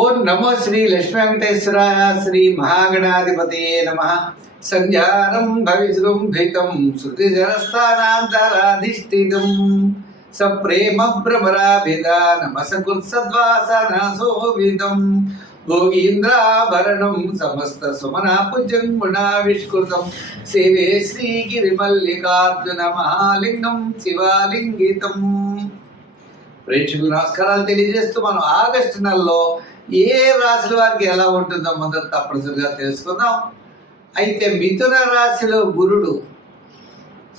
ఓం నమో శ్రీ లక్ష్మీ వెంకటేశ్వరాయ శ్రీ మహాగణాధిపతయే నమః. సంధ్యారంభ విజృంభితం శృతిజరస్థానాంతరాధిష్ఠితం సప్రేమ భ్రమరాభిధానమసకృత్సద్వాసనాశోభితం భోగీంద్రాభరణం సమస్త సుమనాపుజంగుణావిష్కృతం సేవే శ్రీగిరిమల్లికార్జున మహాలింగం శివాలింగితం. ప్రేక్షకులు నమస్కారాలు తెలియజేస్తూ మనం ఆగస్టు నెలలో ఏ రాశుల వారికి ఎలా ఉంటుందో మొదట తప్పనిసరిగా తెలుసుకుందాం. అయితే మిథున రాశిలో గురుడు,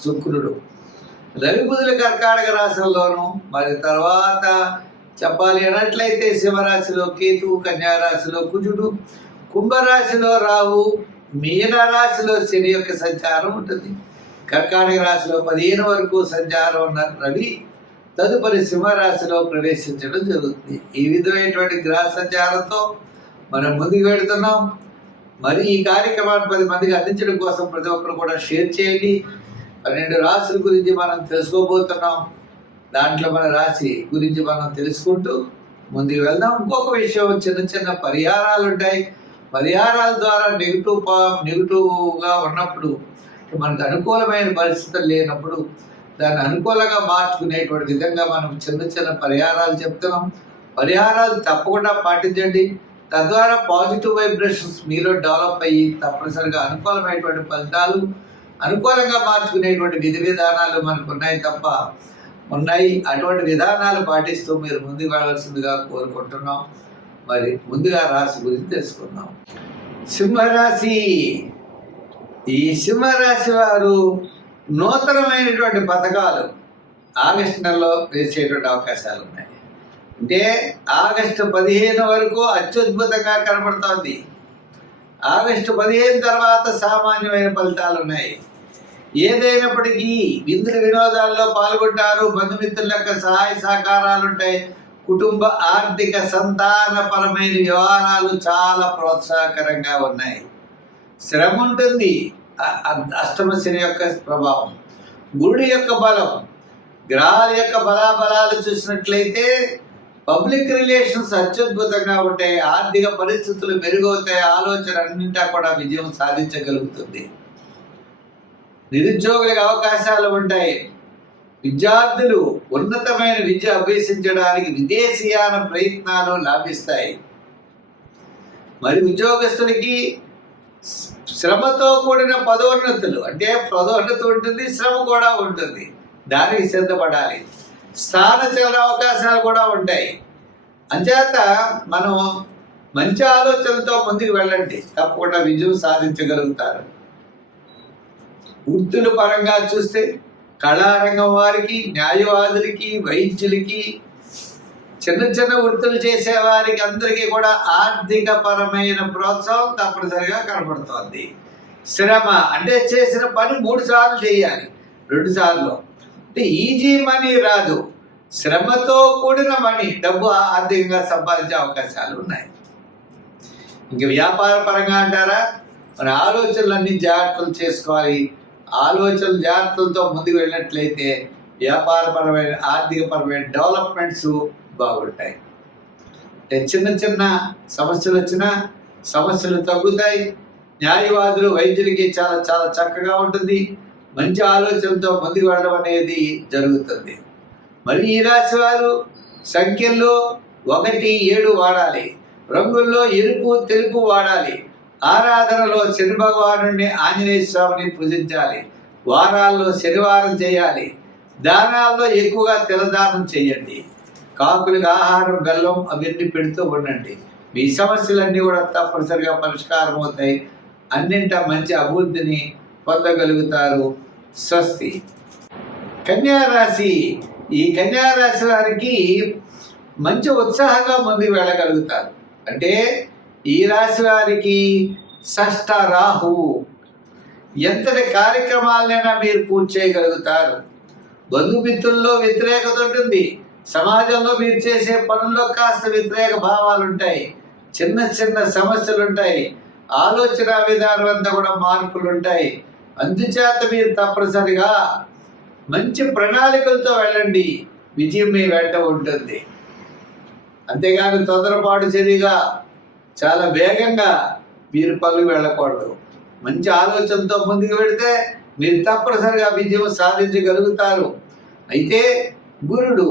శుక్రుడు, రవి బుధుల కర్కాటక రాశుల్లోనూ, మరి తర్వాత చెప్పాలి అన్నట్లయితే సింహరాశిలో కేతువు, కన్యారాశిలో కుజుడు, కుంభరాశిలో రాహు, మీన రాశిలో శని యొక్క సంచారం ఉంటుంది. కర్కాటక రాశిలో 15 వరకు సంచారం ఉన్న రవి తదుపరి సింహరాశిలో ప్రవేశించడం జరుగుతుంది. ఈ విధమైనటువంటి గ్రహ సంచారంతో మనం ముందుకు వెళుతున్నాం. మరి ఈ కార్యక్రమాన్ని 10 మందికి అందించడం కోసం ప్రతి ఒక్కరు కూడా షేర్ చేయండి. 12 రాశుల గురించి మనం తెలుసుకోబోతున్నాం. దాంట్లో మన రాశి గురించి మనం తెలుసుకుంటూ ముందుకు వెళ్దాం. ఇంకొక విషయం, చిన్న చిన్న పరిహారాలు ఉంటాయి. పరిహారాల ద్వారా నెగిటివ్గా ఉన్నప్పుడు, మనకు అనుకూలమైన పరిస్థితులు లేనప్పుడు దాన్ని అనుకూలంగా మార్చుకునేటువంటి విధంగా మనం చిన్న చిన్న పరిహారాలు చెప్తున్నాం. పరిహారాలు తప్పకుండా పాటించండి. తద్వారా పాజిటివ్ వైబ్రేషన్స్ మీలో డెవలప్ అయ్యి తప్పనిసరిగా అనుకూలమైనటువంటి ఫలితాలు, అనుకూలంగా మార్చుకునేటువంటి విధి విధానాలు మనకు ఉన్నాయి. అటువంటి విధానాలు పాటిస్తూ మీరు ముందుకు వెళ్ళవలసిందిగా కోరుకుంటున్నాం. మరి ముందుగా రాశి గురించి తెలుసుకుందాం. సింహరాశి. ఈ సింహరాశి వారు నూతనమైనటువంటి పథకాలు ఆగస్టు నెలలో వేసేటువంటి అవకాశాలు ఉన్నాయి. అంటే ఆగస్టు 15 వరకు అత్యద్భుతంగా కనబడుతోంది. ఆగస్టు 15 తర్వాత సామాన్యమైన ఫలితాలు ఉన్నాయి. ఏదైనప్పటికీ విందు వినోదాల్లో పాల్గొంటారు. బంధుమిత్రుల యొక్క సహాయ సహకారాలు ఉంటాయి. కుటుంబ ఆర్థిక సంతానపరమైన వ్యవహారాలు చాలా ప్రోత్సాహకరంగా ఉన్నాయి. శ్రమ ఉంటుంది. అష్టమ శని యొక్క ప్రభావం, గురుడి యొక్క బలం, గ్రహాల యొక్క బలాబలాలు చూసినట్లయితే పబ్లిక్ రిలేషన్స్ అత్యద్భుతంగా ఉంటాయి. ఆర్థిక పరిస్థితులు మెరుగవుతాయి. ఆలోచన అన్నింటా కూడా విజయం సాధించగలుగుతుంది. నిరుద్యోగులకు అవకాశాలు ఉంటాయి. విద్యార్థులు ఉన్నతమైన విద్య అభ్యసించడానికి విదేశీయాన ప్రయత్నాలు లాభిస్తాయి. మరి ఉద్యోగస్తులకి శ్రమతో కూడిన పదోన్నతులు, అంటే పదోన్నతి ఉంటుంది, శ్రమ కూడా ఉంటుంది. దానికి సిద్ధపడాలి. స్థానచలన అవకాశాలు కూడా ఉంటాయి. అంచేత మనం మంచి ఆలోచనలతో ముందుకు వెళ్ళండి. తప్పకుండా విజయం సాధించగలుగుతారు. వృత్తుల పరంగా చూస్తే కళారంగం వారికి, న్యాయవాదులకి, వైద్యులకి, చిన్న చిన్న వృత్తులు చేసే వారికి అందరికీ కూడా ఆర్థిక పరమైన ప్రోత్సాహం తప్పనిసరిగా కనబడుతోంది. శ్రమ అంటే చేసిన పని 3 సార్లు చేయాలి, 2 సార్లు. అంటే ఈజీ మనీ రాదు. శ్రమతో కూడిన మనీ, డబ్బు ఆర్థికంగా సంపాదించే అవకాశాలు ఉన్నాయి. ఇంక వ్యాపార పరంగా అంటారా, మన ఆలోచనలన్నీ జాగ్రత్తలు చేసుకోవాలి. జాగ్రత్తలతో ముందుకు వెళ్ళినట్లయితే వ్యాపారపరమైన, ఆర్థికపరమైన డెవలప్మెంట్స్ బాగుంటాయి. చిన్న చిన్న సమస్యలు వచ్చినా సమస్యలు తగ్గుతాయి. న్యాయవాదులు, వైద్యులకి చాలా చాలా చక్కగా ఉంటుంది. మంచి ఆలోచనతో ముందుకు వెళ్ళడం అనేది జరుగుతుంది. మరి ఈ రాశి వారు సంఖ్యల్లో 1, 7 వాడాలి. రంగుల్లో ఎరుపు, తెలుపు వాడాలి. ఆరాధనలో శని భగవాను, ఆంజనేయ స్వామిని పూజించాలి. వారాల్లో శనివారం చేయాలి. దానాల్లో ఎక్కువగా తిలదానం చేయండి. కాకులకు ఆహారం, బెల్లం అవన్నీ పెడుతూ ఉండండి. మీ సమస్యలన్నీ కూడా తప్పనిసరిగా పరిష్కారం అవుతాయి. అన్నింటా మంచి అభివృద్ధిని పొందగలుగుతారు. స్వస్తి. కన్యారాశి. ఈ కన్యారాశి వారికి మంచి ఉత్సాహంగా ముందుకు వెళ్ళగలుగుతారు. అంటే ఈ రాశి వారికి షష్ఠ రాహువు. ఎంతటి కార్యక్రమాలైనా మీరు పూర్తి చేయగలుగుతారు. బంధుమిత్రుల్లో వ్యతిరేకత ఉంటుంది. సమాజంలో మీరు చేసే పనుల్లో కాస్త వ్యతిరేక భావాలు ఉంటాయి. చిన్న చిన్న సమస్యలు ఉంటాయి. ఆలోచన విధానం అంతా కూడా మార్పులు ఉంటాయి. అందుచేత మీరు తప్పనిసరిగా మంచి ప్రణాళికలతో వెళ్ళండి. విజయం మీ వెంట ఉంటుంది. అంతేగాని తొందరపాటు చర్యగా చాలా వేగంగా మీరు పనులు వెళ్ళకూడదు. మంచి ఆలోచనతో ముందుకు వెళితే మీరు తప్పనిసరిగా విజయం సాధించగలుగుతారు. అయితే గురుడు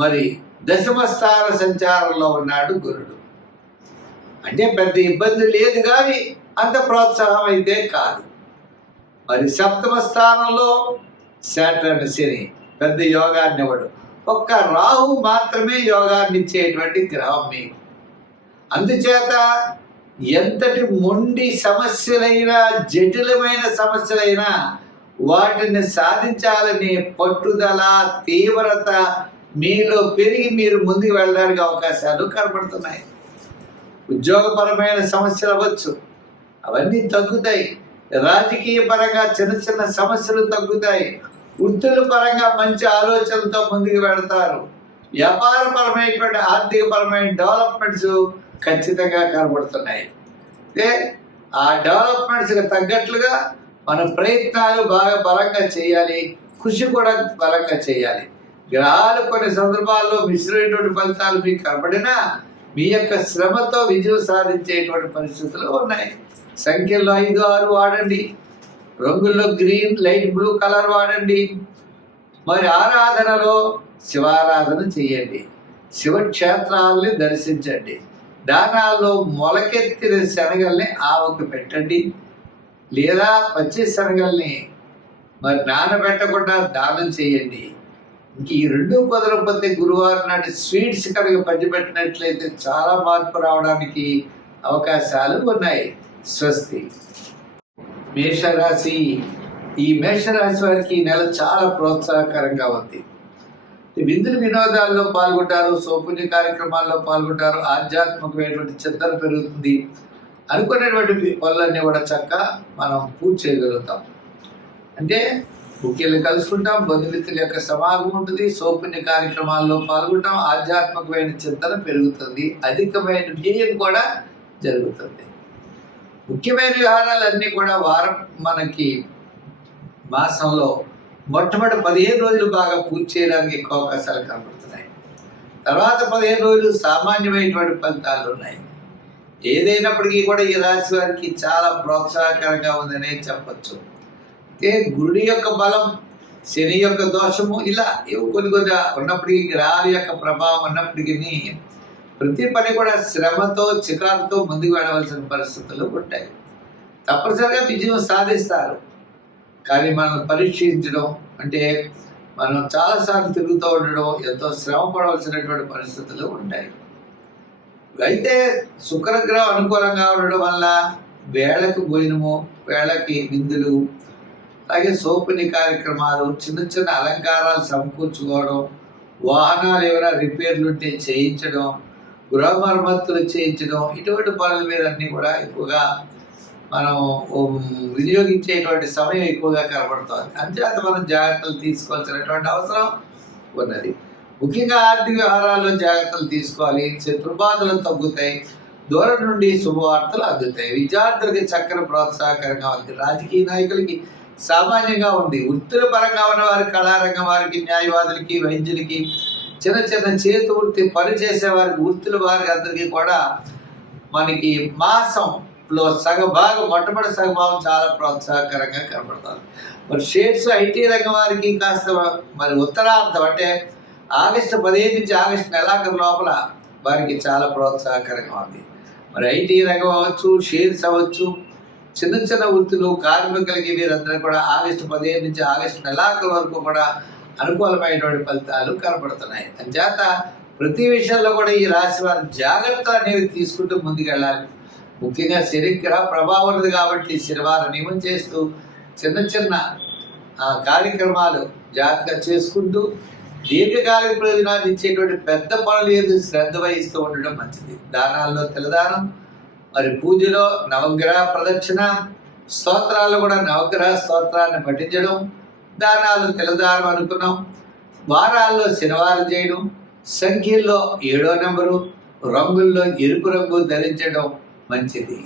మరి దశమ స్థాన సంచారంలో ఉన్నాడు. గురుడు అంటే పెద్ద ఇబ్బంది లేదు, కానీ అంత ప్రోత్సాహం అయితే కాదు. మరి సప్తమ స్థానంలో శాటర్న్ శని పెద్ద యోగాన్ని ఇవ్వడు. ఒక్క రాహు మాత్రమే యోగాన్ని ఇచ్చేటువంటి గ్రహం మీకు. అందుచేత ఎంతటి మొండి సమస్యలైనా, జటిలమైన సమస్యలైనా వాటిని సాధించాలనే పట్టుదల, తీవ్రత మీలో పెరిగి మీరు ముందుకు వెళ్ళడానికి అవకాశాలు కనబడుతున్నాయి. ఉద్యోగపరమైన సమస్యలు అవ్వచ్చు, అవన్నీ తగ్గుతాయి. రాజకీయ పరంగా చిన్న చిన్న సమస్యలు తగ్గుతాయి. వృత్తుల పరంగా మంచి ఆలోచనలతో ముందుకు వెళతారు. వ్యాపారపరమైనటువంటి ఆర్థికపరమైన డెవలప్మెంట్స్ ఖచ్చితంగా కనబడుతున్నాయి. అంటే ఆ డెవలప్మెంట్స్కి తగ్గట్లుగా మన ప్రయత్నాలు బాగా బలంగా చేయాలి, కృషి కూడా బలంగా చేయాలి. గ్రహాలు కొన్ని సందర్భాల్లో మిశ్రమైనటువంటి ఫలితాలు మీకు కనబడినా మీ యొక్క శ్రమతో విజయం సాధించేటువంటి పరిస్థితులు ఉన్నాయి. సంఖ్యల్లో 5, 6 వాడండి. రంగుల్లో గ్రీన్, లైట్ బ్లూ కలర్ వాడండి. మరి ఆరాధనలో శివారాధన చేయండి, శివక్షేత్రాలని దర్శించండి. దానాల్లో మొలకెత్తిన శనగల్ని ఆవుకు పెట్టండి, లేదా పచ్చి శనగల్ని మరి నానబెట్టకుండా దానం చేయండి. ఇంక ఈ 2 కుదరకపోతే గురువారం నాటి స్వీట్స్ కనుక పంచిపెట్టినట్లయితే చాలా మార్పు రావడానికి అవకాశాలు ఉన్నాయి. స్వస్తి. మేషరాశి. ఈ మేషరాశి వారికి ఈ నెల చాలా ప్రోత్సాహకరంగా ఉంది. విందులు వినోదాల్లో పాల్గొంటారు, సౌపుణ్య కార్యక్రమాల్లో పాల్గొంటారు, ఆధ్యాత్మికమైనటువంటి చింతన పెరుగుతుంది. అనుకునేటువంటి పనులన్నీ కూడా చక్కగా మనం పూర్తి చేయగలుగుతాం. అంటే ముఖ్యులు కలుసుకుంటాం, బంధుమిత్రుల యొక్క సమాగం ఉంటుంది, సౌపుణ్య కార్యక్రమాల్లో పాల్గొంటాం, ఆధ్యాత్మికమైన చింతన పెరుగుతుంది, అధికమైన వ్యయం కూడా జరుగుతుంది. ముఖ్యమైన వ్యవహారాలన్నీ కూడా వారం మనకి మాసంలో మొట్టమొదటి 15 రోజులు బాగా పూర్తి చేయడానికి ఎక్కువ అవకాశాలు కనబడుతున్నాయి. తర్వాత 15 రోజులు సామాన్యమైనటువంటి ఫలితాలు ఉన్నాయి. ఏదైనప్పటికీ కూడా ఈ రాశి వారికి చాలా ప్రోత్సాహకరంగా ఉందనే చెప్పచ్చు. అయితే గురుడి యొక్క బలం, శని యొక్క దోషము, ఇలా కొన్ని ఉన్నప్పటికీ, గ్రహాల యొక్క ప్రభావం ఉన్నప్పటికీ ప్రతి పని కూడా శ్రమతో, చికాకుతో ముందుకు వెళ్ళవలసిన పరిస్థితులు ఉంటాయి. తప్పనిసరిగా విజయం సాధిస్తారు. కానీ మనం పరీక్షించడం అంటే మనం చాలాసార్లు తిరుగుతూ ఉండడం, ఎంతో శ్రమ పడవలసినటువంటి పరిస్థితులు ఉంటాయి. అయితే శుక్రగ్రహం అనుకూలంగా ఉండడం వల్ల వేళకు భోజనము, వేళకి విందులు, అలాగే సౌపుణ్య కార్యక్రమాలు, చిన్న చిన్న అలంకారాలు సమకూర్చుకోవడం, వాహనాలు ఏమైనా రిపేర్లు ఉంటే చేయించడం, గృహ మరమ్మతులు చేయించడం, ఇటువంటి పనుల మీద అన్నీ కూడా ఎక్కువగా మనం వినియోగించేటువంటి సమయం ఎక్కువగా కనబడుతుంది. అంచేత మనం జాగ్రత్తలు తీసుకోవాల్సినటువంటి అవసరం ఉన్నది. ముఖ్యంగా ఆర్థిక వ్యవహారాల్లో జాగ్రత్తలు తీసుకోవాలి. శత్రుబాధలు తగ్గుతాయి, దూరం నుండి శుభవార్తలు అందుతాయి. విద్యార్థులకి చక్కని ప్రోత్సాహకరంగా ఉంది. రాజకీయ నాయకులకి సామాన్యంగా ఉంది. వృత్తుల పరంగా ఉన్న వారికి, కళారంగం వారికి, న్యాయవాదులకి, వైద్యులకి, చిన్న చిన్న చేతి వృత్తి పని చేసే వారికి, వృత్తుల వారికి అందరికీ కూడా మనకి మాసంలో సగభాగం, మొట్టమొదటి సగభాగం చాలా ప్రోత్సాహకరంగా కనబడుతుంది. మరి షేర్స్, ఐటీ రంగం వారికి కాస్త మరి ఉత్తరార్థం అంటే ఆగస్టు 15 నుంచి ఆగస్టు నెలాఖరు లోపల వారికి చాలా ప్రోత్సాహకరంగా ఉంది. మరి ఐటీ రంగం అవ్వచ్చు, షేర్స్ అవ్వచ్చు, చిన్న చిన్న వృత్తులు, కార్మికులకి వీరందరూ కూడా ఆగస్టు 15 నుంచి ఆగస్టు నెలాఖరు వరకు కూడా అనుకూలమైనటువంటి ఫలితాలు కనబడుతున్నాయి. అంచేత ప్రతి విషయంలో కూడా ఈ రాశి వారి జాగ్రత్తలు అనేవి తీసుకుంటూ ముందుకెళ్ళాలి. ముఖ్యంగా శనిగ్రహ ప్రభావం ఉన్నది కాబట్టి శనివారం నియమం చేస్తూ చిన్న చిన్న కార్యక్రమాలు జాగ్రత్తగా చేసుకుంటూ దీర్ఘకాలిక ప్రయోజనాలు ఇచ్చేటువంటి పెద్ద పనులు ఏది శ్రద్ధ వహిస్తూ ఉండడం మంచిది. దానాల్లో తెల్లదానం, మరి పూజలో నవగ్రహ ప్రదక్షిణ, స్తోత్రాల్లో కూడా నవగ్రహ స్తోత్రాన్ని పఠించడం, దానాలు తెల్లదానం అనుకున్నాం. వారాల్లో శనివారం చేయడం, సంఖ్యల్లో 7వ నెంబరు, రంగుల్లో ఎరుపు రంగు ధరించడం మంచిది.